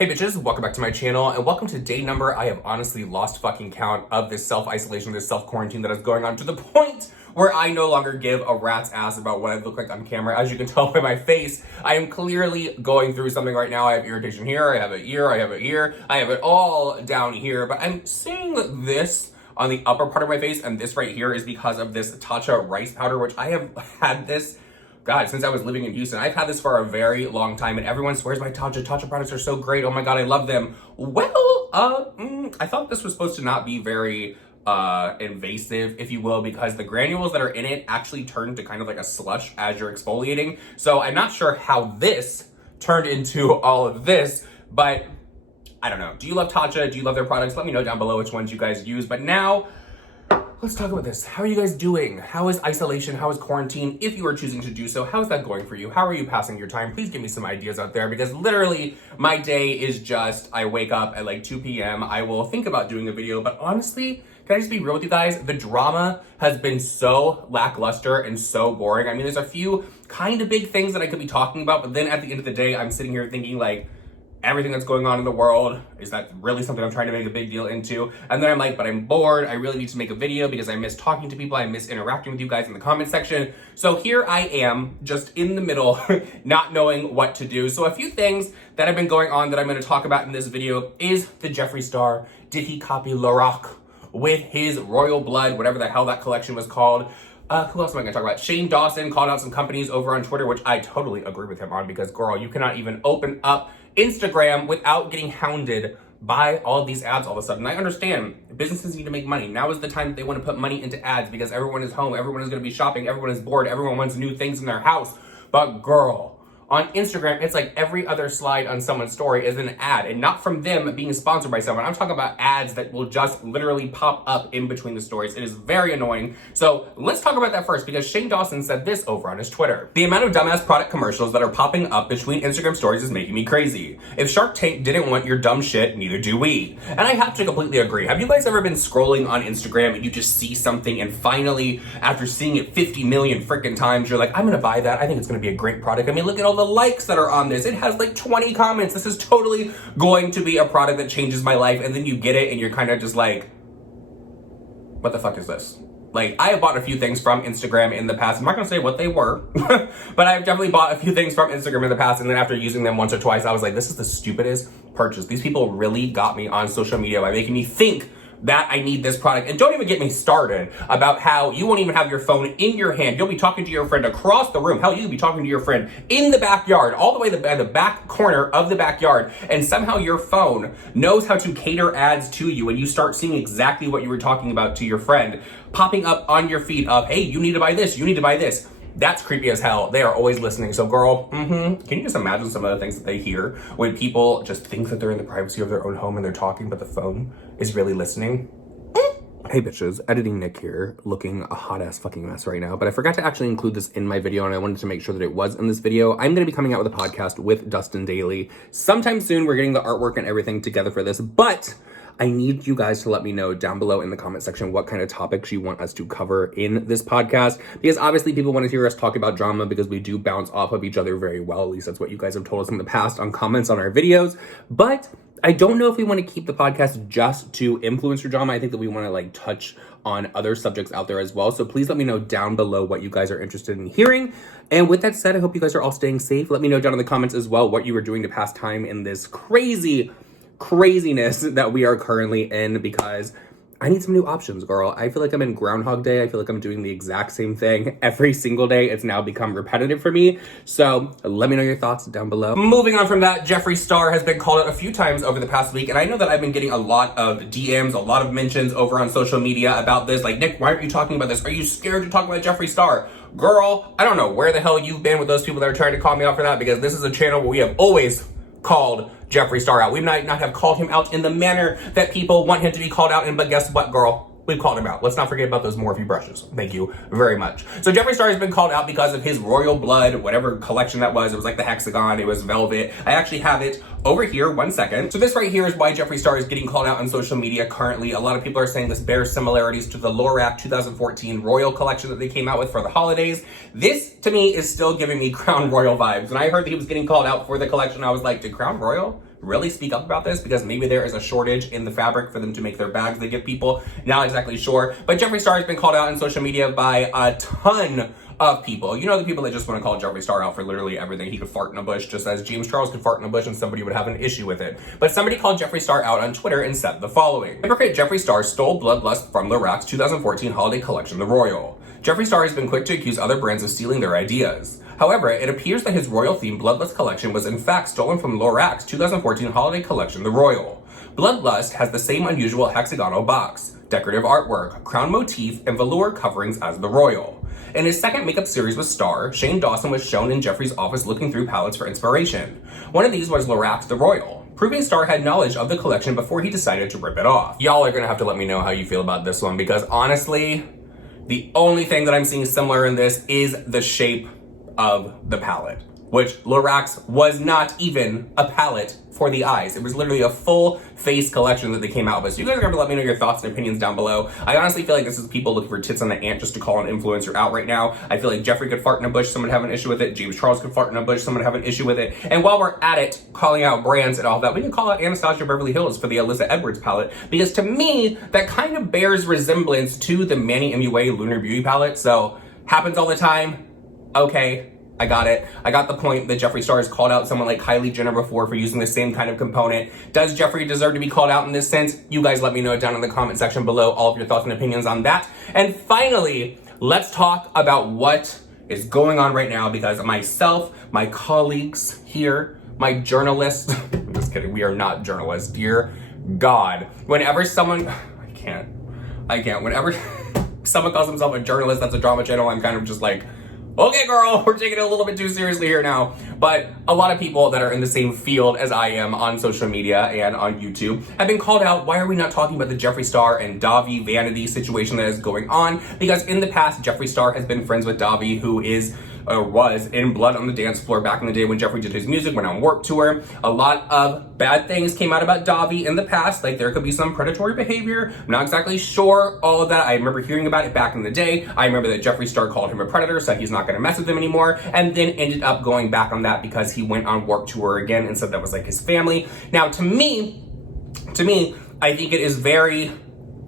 Hey bitches, welcome back to my channel and welcome to day number. I have honestly lost fucking count of this self-isolation, this self-quarantine that is going on to the point where I no longer give a rat's ass about what I look like on camera. As you can tell by my face, I am clearly going through something right now. I have irritation here, I have an ear, I have an ear, I have it all down here, but I'm seeing this on the upper part of my face, and this right here is because of this Tatcha rice powder, which I have had this since I was living in Houston. I've had this for a very long time, and everyone swears by Tatcha. Tatcha products are so great. Oh my God, I love them. Well, I thought this was supposed to not be very invasive, if you will, because the granules that are in it actually turn to kind of like a slush as you're exfoliating. So I'm not sure how this turned into all of this, but I don't know. Do you love Tatcha? Do you love their products? Let me know down below which ones you guys use. But now, let's talk about this. How are you guys doing? How is isolation? How is quarantine? If you are choosing to do so, how is that going for you? How are you passing your time? Please give me some ideas out there, because literally my day is just, I wake up at like 2 p.m. I will think about doing a video, but honestly, can I just be real with you guys? The drama has been so lackluster and so boring. I mean, there's a few kind of big things that I could be talking about, but then at the end of the day, I'm sitting here thinking like, everything that's going on in the world, is that really something I'm trying to make a big deal into? And then I'm like, but I'm bored. I really need to make a video because I miss talking to people. I miss interacting with you guys in the comment section. So here I am, just in the middle, not knowing what to do. So a few things that have been going on that I'm going to talk about in this video is the Jeffree Star. Did he copy Lorac with his royal blood, whatever the hell that collection was called? Who else am I gonna talk about? Shane Dawson called out some companies over on Twitter, which I totally agree with him on, because girl, you cannot even open up Instagram without getting hounded by all these ads all of a sudden. I understand businesses need to make money. Now is the time that they want to put money into ads because everyone is home, everyone is gonna be shopping, everyone is bored, everyone wants new things in their house. But girl, on Instagram, it's like every other slide on someone's story is an ad, and not from them being sponsored by someone. I'm talking about ads that will just literally pop up in between the stories. It is very annoying. So let's talk about that first, because Shane Dawson said this over on his Twitter. The amount of dumbass product commercials that are popping up between Instagram stories is making me crazy. If Shark Tank didn't want your dumb shit, neither do we. And I have to completely agree. Have you guys ever been scrolling on Instagram and you just see something and finally, after seeing it 50 million freaking times, you're like, I'm gonna buy that. I think it's gonna be a great product. I mean, look at all the likes that are on this. It has like 20 comments. This is totally going to be a product that changes my life. And then you get it and you're kind of just like, what the fuck is this? Like, I have bought a few things from Instagram in the past. I'm not gonna say what they were, but I've definitely bought a few things from Instagram in the past. And then after using them once or twice, I was like, this is the stupidest purchase. These people really got me on social media by making me think that I need this product. And don't even get me started about how you won't even have your phone in your hand. You'll be talking to your friend across the room. Hell, you'll be talking to your friend in the backyard, all the way to the back corner of the backyard. And somehow your phone knows how to cater ads to you. And you start seeing exactly what you were talking about to your friend popping up on your feed of, hey, you need to buy this, you need to buy this. That's creepy as hell. They are always listening. So girl, can you just imagine some of the things that they hear when people just think that they're in the privacy of their own home and they're talking, but the phone is really listening? Hey bitches, editing Nick here, looking a hot ass fucking mess right now, but I forgot to actually include this in my video, and I wanted to make sure that it was in this video. I'm gonna be coming out with a podcast with Dustin Daily sometime soon. We're getting the artwork and everything together for this, but I need you guys to let me know down below in the comment section what kind of topics you want us to cover in this podcast, because obviously people want to hear us talk about drama because we do bounce off of each other very well. At least that's what you guys have told us in the past on comments on our videos. But I don't know if we want to keep the podcast just to influencer drama. I think that we want to like touch on other subjects out there as well. So please let me know down below what you guys are interested in hearing. And with that said, I hope you guys are all staying safe. Let me know down in the comments as well what you were doing to pass time in this craziness that we are currently in, because I need some new options, girl. I feel like I'm in Groundhog Day. I feel like I'm doing the exact same thing every single day. It's now become repetitive for me. So let me know your thoughts down below. Moving on from that, Jeffree Star has been called out a few times over the past week. And I know that I've been getting a lot of DMs, a lot of mentions over on social media about this. Like, Nick, why aren't you talking about this? Are you scared to talk about Jeffree Star? Girl, I don't know where the hell you've been with those people that are trying to call me out for that, because this is a channel where we have always called Jeffree Star out. We might not have called him out in the manner that people want him to be called out in, but guess what, girl? We've called him out. Let's not forget about those Morphe brushes. Thank you very much. So Jeffree Star has been called out because of his royal blood, whatever collection that was. It was like the hexagon, it was velvet. I actually have it over here, 1 second. So this right here is why Jeffree Star is getting called out on social media currently. A lot of people are saying this bears similarities to the Lorac 2014 royal collection that they came out with for the holidays. This, to me, is still giving me Crown Royal vibes. And I heard that he was getting called out for the collection. I was like, did Crown Royal really speak up about this because maybe there is a shortage in the fabric for them to make their bags they give people. Not exactly sure. But Jeffree Star has been called out on social media by a ton of people. You know, the people that just want to call Jeffree Star out for literally everything. He could fart in a bush just as James Charles could fart in a bush and somebody would have an issue with it. But somebody called Jeffree Star out on Twitter and said the following. Hypocrite Jeffree Star stole Bloodlust from Lorax 2014 holiday collection, The Royal. Jeffree Star has been quick to accuse other brands of stealing their ideas. However, it appears that his royal-themed Bloodlust collection was in fact stolen from Lorax 2014 holiday collection, The Royal. Bloodlust has the same unusual hexagonal box, decorative artwork, crown motif, and velour coverings as The Royal. In his second makeup series with Star, Shane Dawson was shown in Jeffree's office looking through palettes for inspiration. One of these was Lorax The Royal, proving Star had knowledge of the collection before he decided to rip it off. Y'all are gonna have to let me know how you feel about this one because honestly, the only thing that I'm seeing similar in this is the shape of the palette, which Lorax was not even a palette for the eyes. It was literally a full face collection that they came out with. So you guys are gonna let me know your thoughts and opinions down below. I honestly feel like this is people looking for tits on the ant just to call an influencer out right now. I feel like Jeffree could fart in a bush, someone would have an issue with it. James Charles could fart in a bush, someone would have an issue with it. And while we're at it, calling out brands and all that, we can call out Anastasia Beverly Hills for the Alyssa Edwards palette, because to me, that kind of bears resemblance to the Manny MUA Lunar Beauty palette. So, happens all the time. Okay. I got it. I got the point that Jeffree Star has called out someone like Kylie Jenner before for using the same kind of component. Does Jeffree deserve to be called out in this sense? You guys let me know down in the comment section below all of your thoughts and opinions on that. And finally, let's talk about what is going on right now because myself, my colleagues here, my journalists, I'm just kidding, we are not journalists, dear God. Whenever someone, I can't, whenever someone calls himself a journalist that's a drama channel, I'm kind of just like, okay, girl, we're taking it a little bit too seriously here now. But a lot of people that are in the same field as I am on social media and on YouTube have been called out. Why are we not talking about the Jeffree Star and Davi vanity situation that is going on? Because in the past, Jeffree Star has been friends with Davi, who is was in Blood on the Dance Floor back in the day when Jeffree did his music, went on Warped Tour. A lot of bad things came out about Davi in the past, like there could be some predatory behavior. I'm not exactly sure all of that. I remember hearing about it back in the day. I remember that Jeffree Star called him a predator, said he's not gonna mess with him anymore, and then ended up going back on that because he went on Warped Tour again and said that was like his family. Now, to me, I think it is very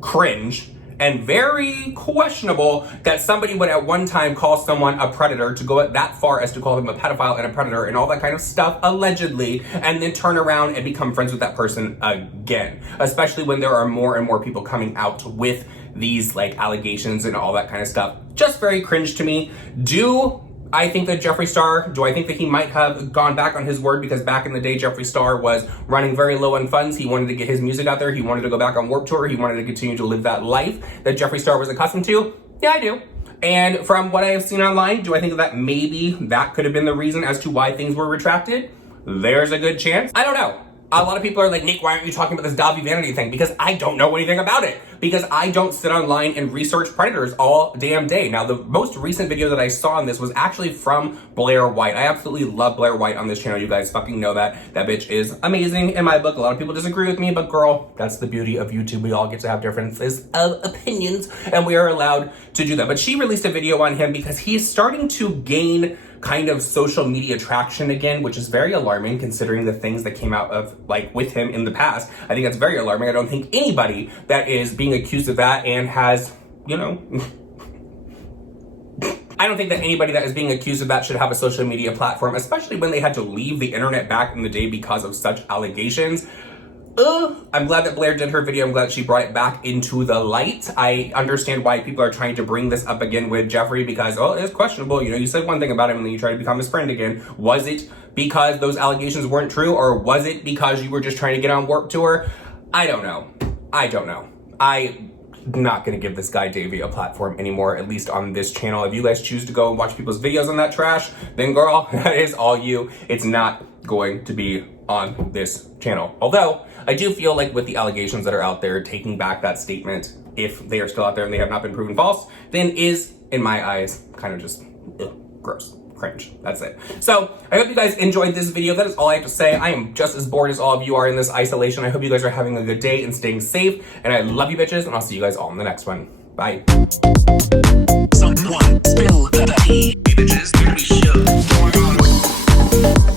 cringe and very questionable that somebody would at one time call someone a predator, to go that far as to call them a pedophile and a predator and all that kind of stuff, allegedly, and then turn around and become friends with that person again. Especially when there are more and more people coming out with these like allegations and all that kind of stuff. Just very cringe to me. Do I think that Jeffree Star, do I think that he might have gone back on his word because back in the day, Jeffree Star was running very low on funds. He wanted to get his music out there. He wanted to go back on Warped Tour. He wanted to continue to live that life that Jeffree Star was accustomed to. Yeah, I do. And from what I have seen online, do I think that maybe that could have been the reason as to why things were retracted? There's a good chance. I don't know. A lot of people are like, Nick, why aren't you talking about this Davi vanity thing? Because I don't know anything about it. Because I don't sit online and research predators all damn day. Now, the most recent video that I saw on this was actually from Blair White. I absolutely love Blair White on this channel. You guys fucking know that. That bitch is amazing in my book. A lot of people disagree with me, but girl, that's the beauty of YouTube. We all get to have differences of opinions, and we are allowed to do that. But she released a video on him because he's starting to gain kind of social media traction again, which is very alarming considering the things that came out of like with him in the past. I think that's very alarming. I don't think anybody that is being accused of that and has, you know, I don't think that anybody that is being accused of that should have a social media platform, especially when they had to leave the internet back in the day because of such allegations. I'm glad that Blair did her video. I'm glad she brought it back into the light. I understand why people are trying to bring this up again with Jeffree because, oh, it's questionable. You know, you said one thing about him and then you try to become his friend again. Was it because those allegations weren't true, or was it because you were just trying to get on Warped Tour? I don't know. I'm not gonna give this guy Davey a platform anymore, at least on this channel. If you guys choose to go and watch people's videos on that trash, then girl, that is all you. It's not going to be on this channel. Although, I do feel like with the allegations that are out there, taking back that statement, if they are still out there and they have not been proven false, then is, in my eyes, kind of just gross. Cringe. That's it. So, I hope you guys enjoyed this video. That is all I have to say. I am just as bored as all of you are in this isolation. I hope you guys are having a good day and staying safe. And I love you bitches, and I'll see you guys all in the next one. Bye. Someone spill the tea. Bitches, we should.